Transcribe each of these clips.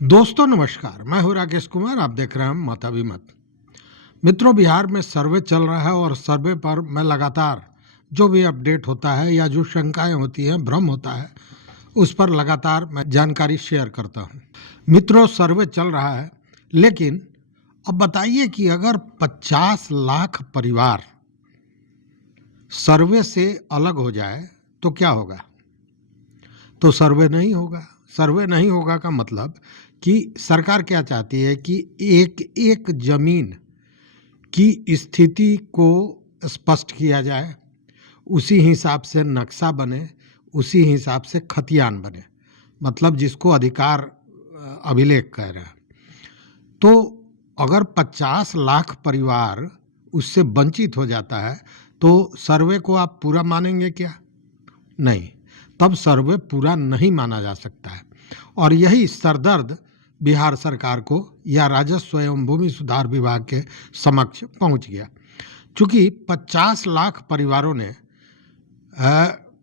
दोस्तों नमस्कार, मैं हूं राकेश कुमार। आप देख रहे हैं मत अभी मत। मित्रों, बिहार में सर्वे चल रहा है और सर्वे पर मैं लगातार जो भी अपडेट होता है या जो शंकाएं होती हैं, भ्रम होता है, उस पर लगातार मैं जानकारी शेयर करता हूं। मित्रों, सर्वे चल रहा है, लेकिन अब बताइए कि अगर 50 लाख परिवार सर्वे से अलग हो जाए तो क्या होगा? तो सर्वे नहीं होगा। सर्वे नहीं होगा का मतलब कि सरकार क्या चाहती है कि एक एक जमीन की स्थिति को स्पष्ट किया जाए, उसी हिसाब से नक्शा बने, उसी हिसाब से खतियान बने, मतलब जिसको अधिकार अभिलेख कह रहे हैं। तो अगर 50 लाख परिवार उससे वंचित हो जाता है तो सर्वे को आप पूरा मानेंगे क्या? नहीं, तब सर्वे पूरा नहीं माना जा सकता है। और यही सरदर्द बिहार सरकार को या राजस्व एवं भूमि सुधार विभाग के समक्ष पहुंच गया। चूंकि 50 लाख परिवारों ने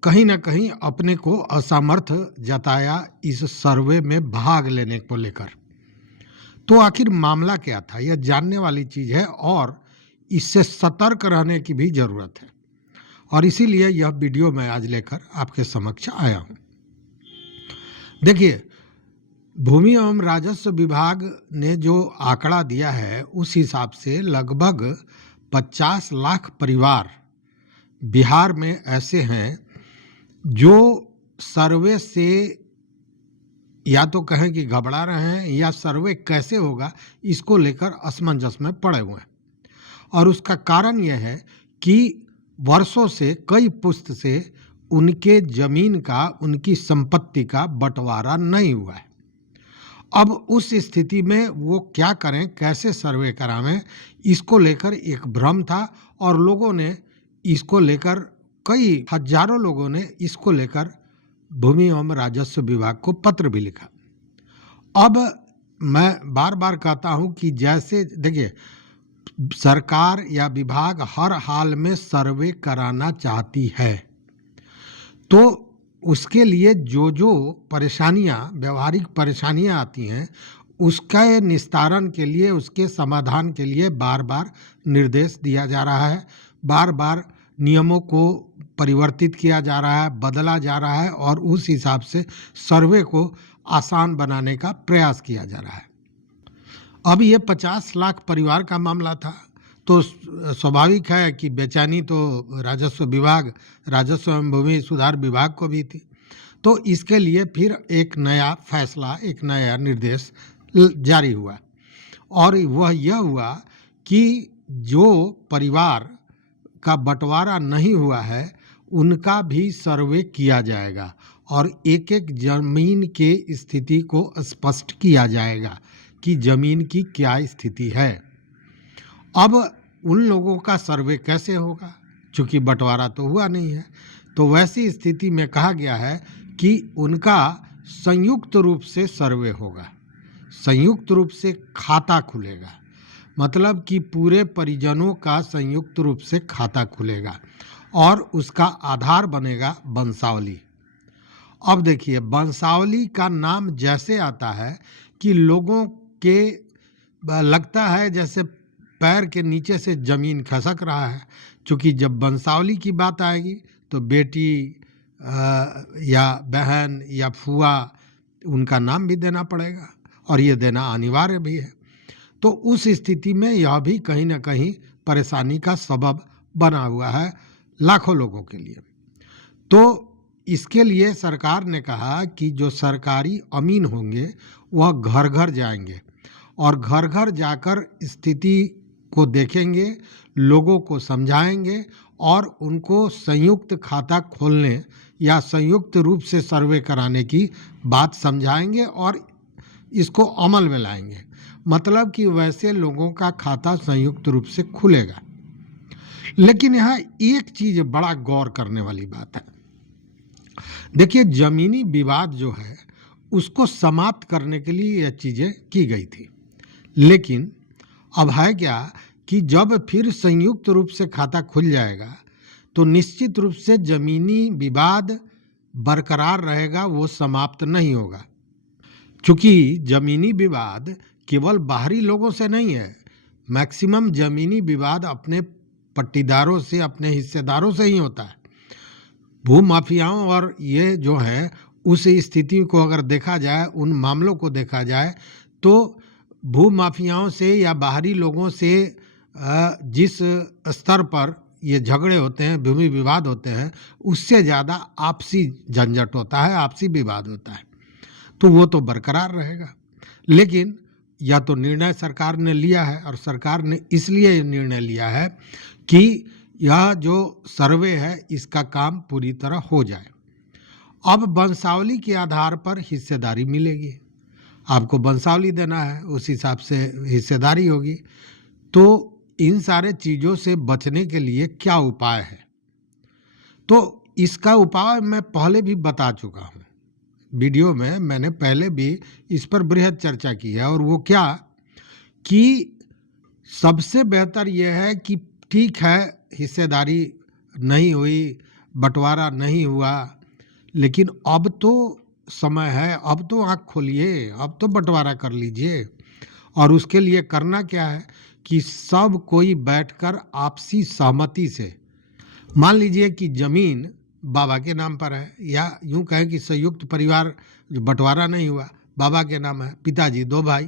कहीं ना कहीं अपने को असमर्थ जताया इस सर्वे में भाग लेने को लेकर। तो आखिर मामला क्या था, यह जानने वाली चीज है और इससे सतर्क रहने की भी जरूरत है। और इसीलिए यह वीडियो मैं आज लेकर आपके समक्ष आया हूं। देखिए, भूमि एवं राजस्व विभाग ने जो आंकड़ा दिया है उस हिसाब से लगभग 50 लाख परिवार बिहार में ऐसे हैं जो सर्वे से या तो कहें कि घबरा रहे हैं या सर्वे कैसे होगा इसको लेकर असमंजस में पड़े हुए हैं। और उसका कारण यह है कि वर्षों से, कई पुश्त से उनके जमीन का, उनकी संपत्ति का बंटवारा नहीं हुआ है। अब उस स्थिति में वो क्या करें, कैसे सर्वे करावें, इसको लेकर एक भ्रम था और लोगों ने इसको लेकर, कई हजारों लोगों ने इसको लेकर भूमि एवं राजस्व विभाग को पत्र भी लिखा। अब मैं बार बार कहता हूं कि जैसे देखिए, सरकार या विभाग हर हाल में सर्वे कराना चाहती है, तो उसके लिए जो जो परेशानियां, व्यवहारिक परेशानियां आती हैं, उसके निस्तारण के लिए, उसके समाधान के लिए बार बार निर्देश दिया जा रहा है, बार बार नियमों को परिवर्तित किया जा रहा है, बदला जा रहा है और उस हिसाब से सर्वे को आसान बनाने का प्रयास किया जा रहा है। अब ये 50 लाख परिवार का मामला था, तो स्वाभाविक है कि बेचैनी तो राजस्व विभाग, राजस्व एवं भूमि सुधार विभाग को भी थी। तो इसके लिए फिर एक नया फैसला, एक नया निर्देश जारी हुआ और वह यह हुआ कि जो परिवार का बंटवारा नहीं हुआ है उनका भी सर्वे किया जाएगा और एक एक जमीन के स्थिति को स्पष्ट किया जाएगा कि जमीन की क्या स्थिति है। अब उन लोगों का सर्वे कैसे होगा, चूंकि बंटवारा तो हुआ नहीं है, तो वैसी स्थिति में कहा गया है कि उनका संयुक्त रूप से सर्वे होगा, संयुक्त रूप से खाता खुलेगा, मतलब कि पूरे परिजनों का संयुक्त रूप से खाता खुलेगा और उसका आधार बनेगा वंशावली। अब देखिए, वंशावली का नाम जैसे आता है कि लोगों के लगता है जैसे पैर के नीचे से जमीन खसक रहा है, क्योंकि जब वंशावली की बात आएगी तो बेटी या बहन या फूआ, उनका नाम भी देना पड़ेगा और ये देना अनिवार्य भी है। तो उस स्थिति में यह भी कहीं ना कहीं परेशानी का सबब बना हुआ है लाखों लोगों के लिए। तो इसके लिए सरकार ने कहा कि जो सरकारी अमीन होंगे वह घर घर जाएंगे और घर घर जाकर स्थिति को देखेंगे, लोगों को समझाएंगे और उनको संयुक्त खाता खोलने या संयुक्त रूप से सर्वे कराने की बात समझाएंगे और इसको अमल में लाएंगे। मतलब कि वैसे लोगों का खाता संयुक्त रूप से खुलेगा। लेकिन यहाँ एक चीज बड़ा गौर करने वाली बात है। देखिए, जमीनी विवाद जो है उसको समाप्त करने के लिए यह चीजें की गई थी, लेकिन अब है क्या कि जब फिर संयुक्त रूप से खाता खुल जाएगा तो निश्चित रूप से जमीनी विवाद बरकरार रहेगा, वो समाप्त नहीं होगा। चूंकि जमीनी विवाद केवल बाहरी लोगों से नहीं है, मैक्सिमम जमीनी विवाद अपने पट्टीदारों से, अपने हिस्सेदारों से ही होता है। भू माफियाओं और ये जो है, उस स्थिति को अगर देखा जाए, उन मामलों को देखा जाए, तो भू माफियाओं से या बाहरी लोगों से जिस स्तर पर ये झगड़े होते हैं, भूमि विवाद होते हैं, उससे ज़्यादा आपसी झंझट होता है, आपसी विवाद होता है। तो वो तो बरकरार रहेगा। लेकिन या तो निर्णय सरकार ने लिया है, और सरकार ने इसलिए निर्णय लिया है कि यह जो सर्वे है इसका काम पूरी तरह हो जाए। अब वंशावली के आधार पर हिस्सेदारी मिलेगी, आपको वंशावली देना है, उस हिसाब से हिस्सेदारी होगी। तो इन सारे चीज़ों से बचने के लिए क्या उपाय है? तो इसका उपाय मैं पहले भी बता चुका हूँ, वीडियो में मैंने पहले भी इस पर बृहद चर्चा की है। और वो क्या कि सबसे बेहतर यह है कि ठीक है, हिस्सेदारी नहीं हुई, बंटवारा नहीं हुआ, लेकिन अब तो समय है, अब तो आँख खोलिए, अब तो बंटवारा कर लीजिए। और उसके लिए करना क्या है कि सब कोई बैठकर आपसी सहमति से, मान लीजिए कि ज़मीन बाबा के नाम पर है, या यूं कहें कि संयुक्त परिवार जो बंटवारा नहीं हुआ, बाबा के नाम है, पिताजी 2 भाई,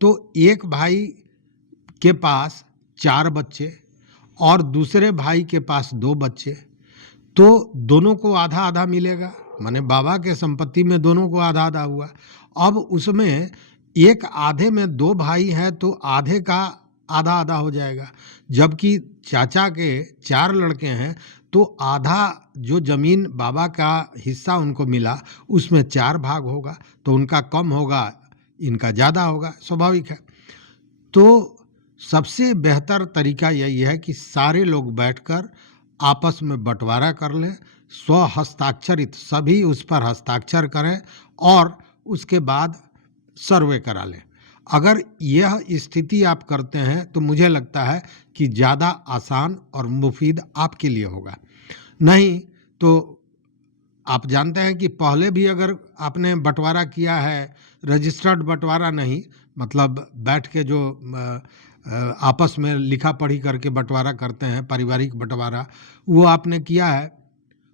तो एक भाई के पास 4 बच्चे और दूसरे भाई के पास 2 बच्चे, तो दोनों को आधा आधा मिलेगा, माने बाबा के संपत्ति में दोनों को आधा आधा हुआ। अब उसमें एक आधे में 2 भाई हैं तो आधे का आधा आधा हो जाएगा, जबकि चाचा के 4 लड़के हैं तो आधा जो जमीन बाबा का हिस्सा उनको मिला उसमें 4 भाग होगा, तो उनका कम होगा, इनका ज़्यादा होगा, स्वाभाविक है। तो सबसे बेहतर तरीका यही है कि सारे लोग बैठकर आपस में बंटवारा कर लें, स्व हस्ताक्षरित सभी उस पर हस्ताक्षर करें और उसके बाद सर्वे करा लें। अगर यह स्थिति आप करते हैं तो मुझे लगता है कि ज़्यादा आसान और मुफीद आपके लिए होगा। नहीं तो आप जानते हैं कि पहले भी अगर आपने बंटवारा किया है, रजिस्टर्ड बंटवारा नहीं, मतलब बैठ के जो आपस में लिखा पढ़ी करके बंटवारा करते हैं, पारिवारिक बंटवारा, वो आपने किया है,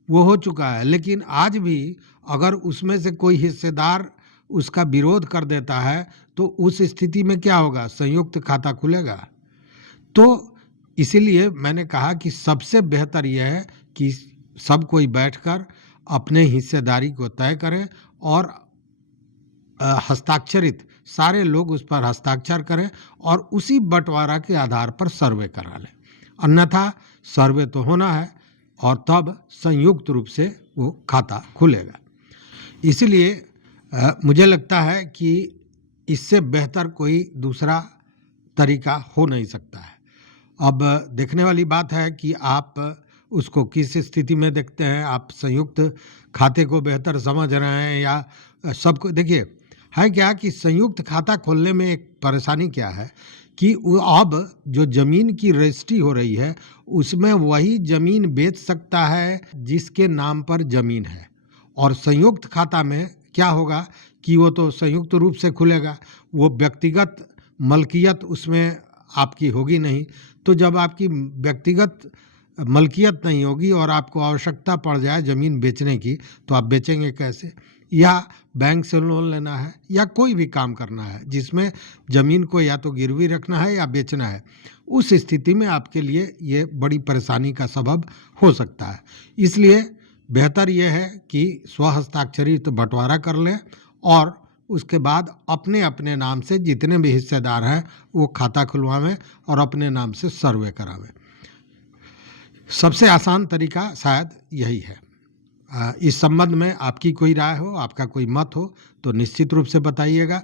वो हो चुका है। लेकिन आज भी अगर उसमें से कोई हिस्सेदार उसका विरोध कर देता है तो उस स्थिति में क्या होगा? संयुक्त खाता खुलेगा। तो इसीलिए मैंने कहा कि सबसे बेहतर यह है कि सब कोई बैठकर अपने हिस्सेदारी को तय करें और हस्ताक्षरित सारे लोग उस पर हस्ताक्षर करें और उसी बंटवारा के आधार पर सर्वे करा लें। अन्यथा सर्वे तो होना है और तब संयुक्त रूप से वो खाता खुलेगा। इसलिए मुझे लगता है कि इससे बेहतर कोई दूसरा तरीका हो नहीं सकता है। अब देखने वाली बात है कि आप उसको किस स्थिति में देखते हैं, आप संयुक्त खाते को बेहतर समझ रहे हैं या सबको। देखिए है क्या कि संयुक्त खाता खोलने में एक परेशानी क्या है कि अब जो ज़मीन की रजिस्ट्री हो रही है उसमें वही ज़मीन बेच सकता है जिसके नाम पर ज़मीन है, और संयुक्त खाता में क्या होगा कि वो तो संयुक्त रूप से खुलेगा, वो व्यक्तिगत मलकियत उसमें आपकी होगी नहीं। तो जब आपकी व्यक्तिगत मलकियत नहीं होगी और आपको आवश्यकता पड़ जाए ज़मीन बेचने की, तो आप बेचेंगे कैसे? या बैंक से लोन लेना है या कोई भी काम करना है जिसमें ज़मीन को या तो गिरवी रखना है या बेचना है, उस स्थिति में आपके लिए ये बड़ी परेशानी का सबब हो सकता है। इसलिए बेहतर यह है कि स्वहस्ताक्षरित बंटवारा कर लें और उसके बाद अपने अपने नाम से जितने भी हिस्सेदार हैं वो खाता खुलवावें और अपने नाम से सर्वे करावें। सबसे आसान तरीका शायद यही है। इस संबंध में आपकी कोई राय हो, आपका कोई मत हो तो निश्चित रूप से बताइएगा।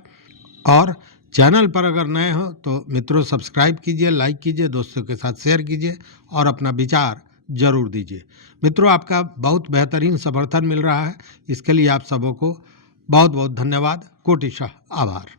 और चैनल पर अगर नए हो तो मित्रों सब्सक्राइब कीजिए, लाइक कीजिए, दोस्तों के साथ शेयर कीजिए और अपना विचार जरूर दीजिए। मित्रों आपका बहुत बेहतरीन समर्थन मिल रहा है, इसके लिए आप सबों को बहुत बहुत धन्यवाद, कोटिशः आभार।